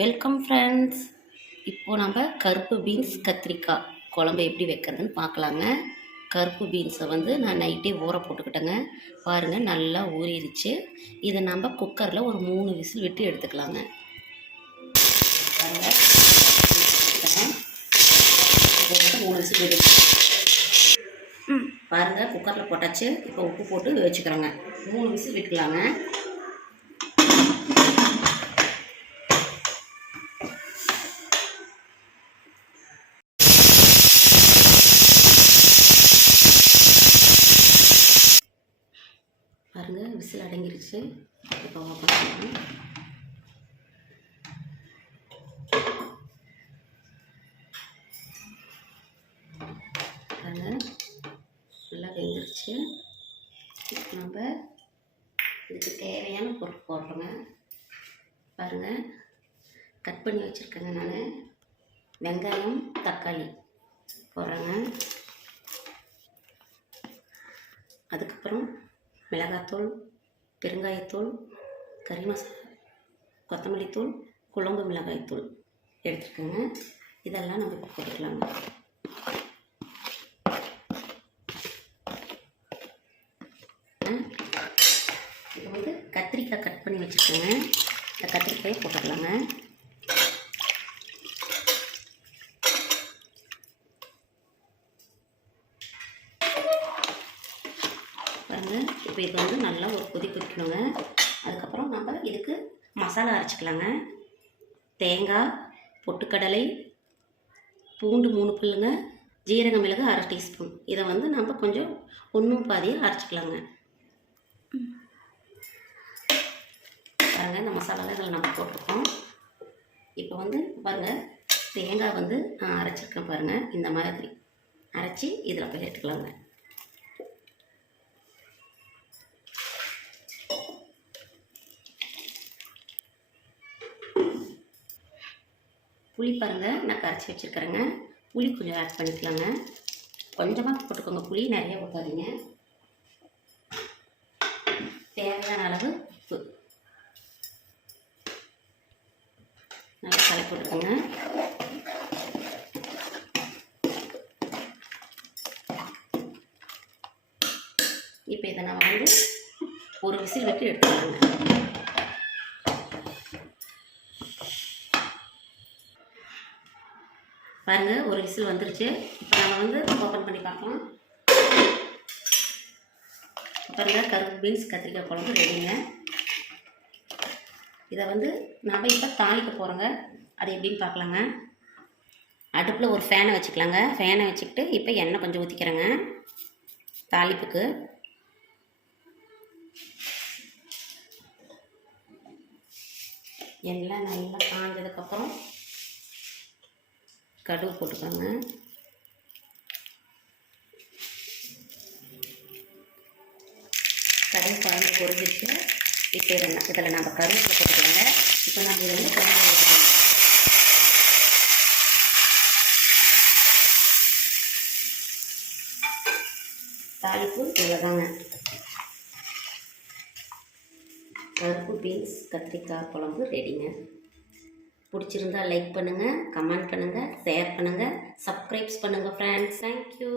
Welcome friends. இப்போது நம்ம கருப்பு பீன்ஸ் கத்திரிக்காய் குழம்பு எப்படி வைக்கிறதுன்னு பார்க்கலாங்க. கருப்பு பீன்ஸை வந்து நான் நைட்டே ஊற போட்டுக்கிட்டேங்க. பாருங்கள், நல்லா ஊறிடுச்சு. இதை நம்ம குக்கரில் ஒரு 3 விசில் விட்டு எடுத்துக்கலாங்க. பாருங்கள், 3 விசில் விடு. பாருங்கள், குக்கரில் போட்டாச்சு. இப்போ உப்பு போட்டு வச்சுக்கிறோங்க. 3 விசில் விட்டுக்கலாங்க. பாருங்கள், விசில் அடங்கிருச்சு. இப்போ ஓப்பன் பண்ணலாம். பாருங்கள், நல்லா வெந்துருச்சு. நம்ம இதுக்கு தேவையான பொருள் போடுறோங்க. பாருங்கள், கட் பண்ணி வச்சுருக்கேங்க. நான் வெங்காயம், தக்காளி போடுறேங்க. அதுக்கப்புறம் மிளகாத்தூள், பெருங்காயத்தூள், கறி மசாலா, கொத்தமல்லி தூள், குழம்பு மிளகாய்த்தூள் எடுத்துக்கோங்க. இதெல்லாம் நம்ம இப்போ போட்டுக்கலாங்க. இப்போ வந்து கத்திரிக்காய் கட் பண்ணி வச்சுக்கோங்க. இந்த கத்திரிக்காயை போட்டுக்கலாங்க. பாருங்கள், இப்போ இது வந்து நல்லா ஒரு கொதிக்கணுங்க. அதுக்கப்புறம் நம்ம இதுக்கு மசாலா அரைச்சிக்கலாங்க. தேங்காய், பொட்டுக்கடலை, பூண்டு 3 பல்லுங்க, ஜீரக மிளகு 1/2 டீஸ்பூன். இதை வந்து நம்ம கொஞ்சம் 1 பாதியாக அரைச்சிக்கலாங்க. பாருங்கள், இந்த மசாலாலாம் இதில் நம்ம போட்டிருக்கோம். இப்போ வந்து பாருங்கள், தேங்காய் வந்து நான் அரைச்சிருக்கேன். பாருங்கள், இந்த மாதிரி அரைச்சி இதில் போய் எடுத்துக்கலாங்க. புளி பாருங்கள், நான் கரைச்சி வச்சுருக்கிறேங்க. புளி கொஞ்சம் ஆட் பண்ணிக்கலாங்க. கொஞ்சமாக போட்டுக்கோங்க, புளி நிறைய ஊற்றாதீங்க. தேவையான அளவு உப்பு நல்லா கலக்கி விட்டுக்கோங்க. இப்போ இதை நம்ம வந்து ஒரு விசில் விட்டு எடுத்துக்கலாங்க. பாருங்கள், ஒரு விசில் வந்துருச்சு. இப்போ நம்ம வந்து ஓப்பன் பண்ணி பார்க்கலாம். பாருங்கள், கருப்பு பீன்ஸ் கத்திரிக்காய் குழம்பு ரெடிங்க. இதை வந்து நம்ம இப்போ தாளிக்க போகிறோங்க. அது எப்படின்னு பார்க்கலாங்க. அடுப்பில் ஒரு ஃபேனை வச்சுக்கலாங்க. ஃபேனை வச்சுக்கிட்டு இப்போ எண்ணெய் கொஞ்சம் ஊற்றிக்கிறேங்க தாளிப்புக்கு. எண்ணெய் நல்லா காஞ்சதுக்கப்புறம் கடுகு போட்டுக்கோங்க. கடுகு குழம்பு பொரிஞ்சிச்சு. இப்போ இதில் நம்ம கருவேப்பிலை போட்டுக்கோங்க. இப்போ நம்ம இதை வந்து குழம்பு போட்டுக்கோங்க. தாளிப்பு இவ்வளோதாங்க. கருப்பு பீன்ஸ் கத்திரிக்காய் குழம்பு ரெடிங்க. பிடிச்சிருந்தா லைக் பண்ணுங்கள், கமெண்ட் பண்ணுங்கள், ஷேர் பண்ணுங்கள், சப்ஸ்கிரைப்ஸ் பண்ணுங்கள் ஃப்ரெண்ட்ஸ். தேங்க்யூ.